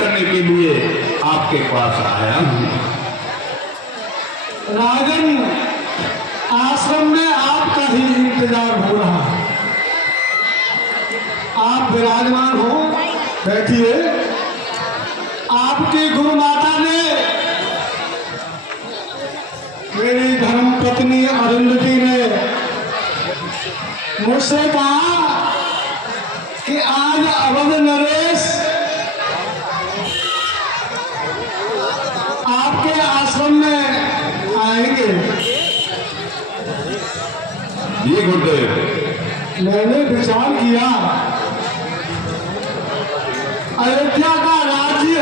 करने के लिए आपके पास आया हूं। राजन, आश्रम में आपका ही इंतजार हो रहा है। आप विराजमान हो, बैठिए। आपकी गुरु माता ने मेरी धर्म पत्नी अरुंधति ने मुझसे कहा कि आज अवध नरेश आपके आश्रम में आएंगे। ये गुरुदेव, मैंने विचार किया, अयोध्या का राज्य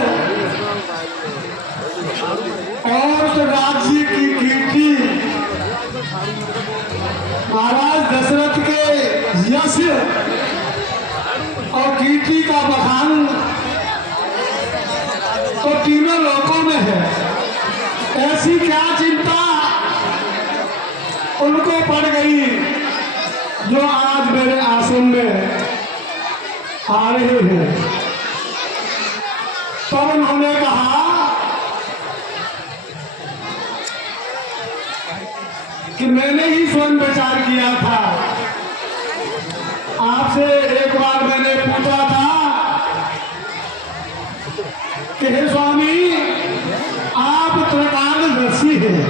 और उस राज्य की कीर्ति महाराज दशरथ के यश और कीर्ति का बखान तो तीनों लोकों में है। ऐसी क्या चिंता उनको पड़ गई जो आज मेरे आश्रम में आ रहे हैं। तब उन्होंने कहा कि मैंने ही स्वयं विचार किया था। आपसे एक बार मैंने पूछा था कि हे स्वामी, आप त्रिकालदर्शी हैं,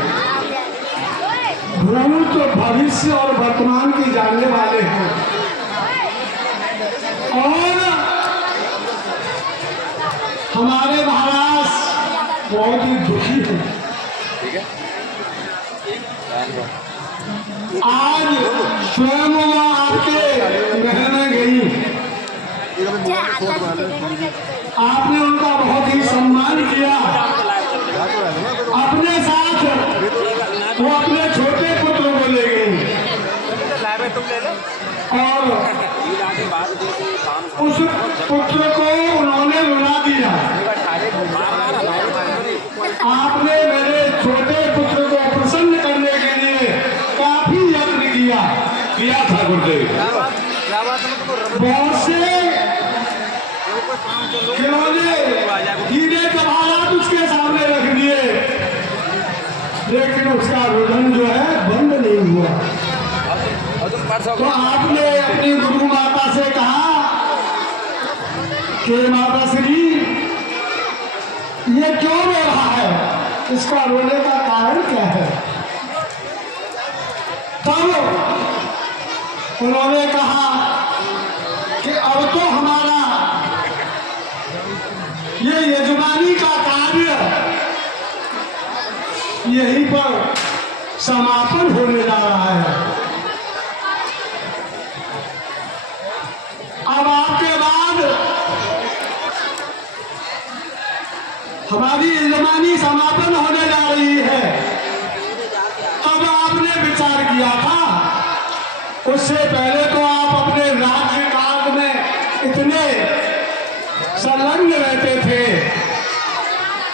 भूत, भविष्य और वर्तमान की जानने वाले हैं, और हमारे महाराज बहुत ही दुखी हैं। आज स्वयं वो आपके महल में गई, आपने उनका बहुत ही सम्मान किया। अपने साथ वो अपने छोटे पुत्र को ले गई और उस पुत्र को उन्होंने रुला दिया। आपने मेरे छोटे पुत्र को प्रसन्न करने के लिए काफी यत्न किया था गुरुदेव। बहुत से खिलौने हीरे जवाहरात उसके सामने रख दिए, लेकिन उसका रुदन जो है बंद नहीं हुआ। तो आपने अपनी गुरु माता से कहा कि माता श्री, ये क्यों रो रहा है, इसका रोने का कारण क्या है? तब उन्होंने कहा कि अब तो हमारा ये यजमानी का कार्य यहीं पर समापन होने जा रहा है। अब आपके बाद हमारी यजमानी समापन होने जा रही है। तब आपने विचार किया था, उससे पहले तो आप अपने राज्य काल में इतने संलग्न रहते थे,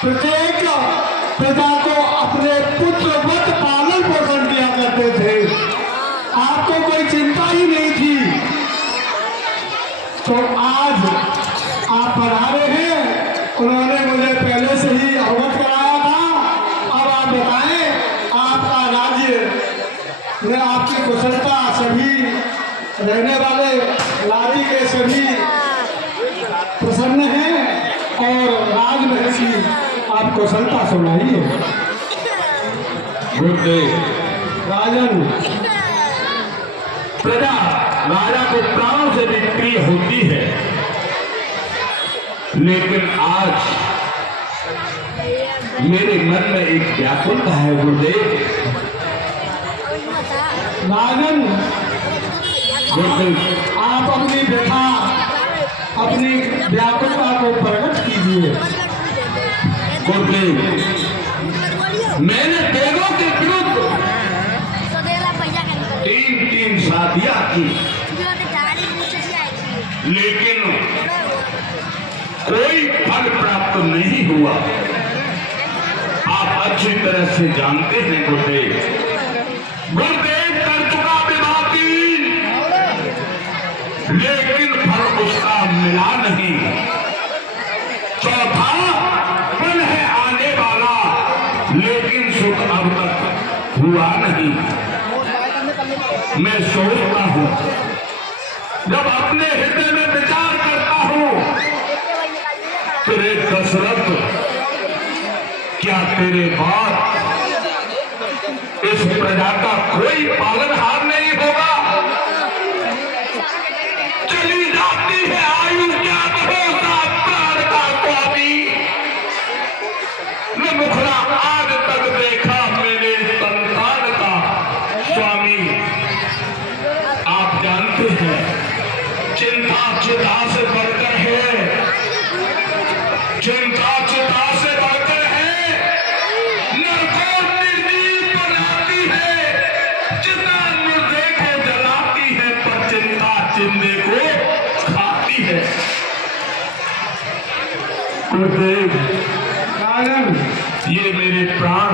प्रत्येक प्रजा को अपने पुत्रवत पालन पोषण किया करते थे, आपको कोई चिंता ही नहीं थी। तो आज आप पधारे हैं, उन्होंने मुझे पहले से ही अवगत कराया था। अब आप बताएं, आपका राज्य में आपकी कुशलता, सभी रहने वाले लादी के सभी प्रसन्न हैं और राजमहल की आप कुशलता सुनाइए। गुरुदेव, राजन, प्रजा राजा को प्राणों से भी प्रिय होती है, लेकिन आज मेरे मन में एक व्याकुलता है गुरुदेव। राजन, गुरुदेव, आप अपनी व्यथा, अपनी व्याकुलता को प्रकट कीजिए। गुरुदेव, मैंने देवों के विरुद्ध 3 शादियां की, लेकिन कोई फल प्राप्त नहीं हुआ। आप अच्छी तरह से जानते हैं गुरुदेव। गुरुदेव कर चुका विवाह की, लेकिन फल उसका मिला नहीं। चौथा हुआ नहीं। मैं सोचता हूं, जब अपने हृदय में विचार करता हूं, तेरे दशरथ, क्या तेरे बाद इस प्रजा का कोई पालनहार नहीं होगा? चली जाती है आयु, क्या भरोसा प्राण का स्वामी। न मुखड़ा आज तक देखा मेरे संतान का स्वामी। आप जानते हैं, चिंता चिता से बढ़कर है, चिंता चिता से बढ़कर है, नर को निर्जीव बनाती है, चिता मुर्दे को जलाती है, पर चिंता जिंदे को खाती है। गुरुदेव, राजन, ये मेरे प्राण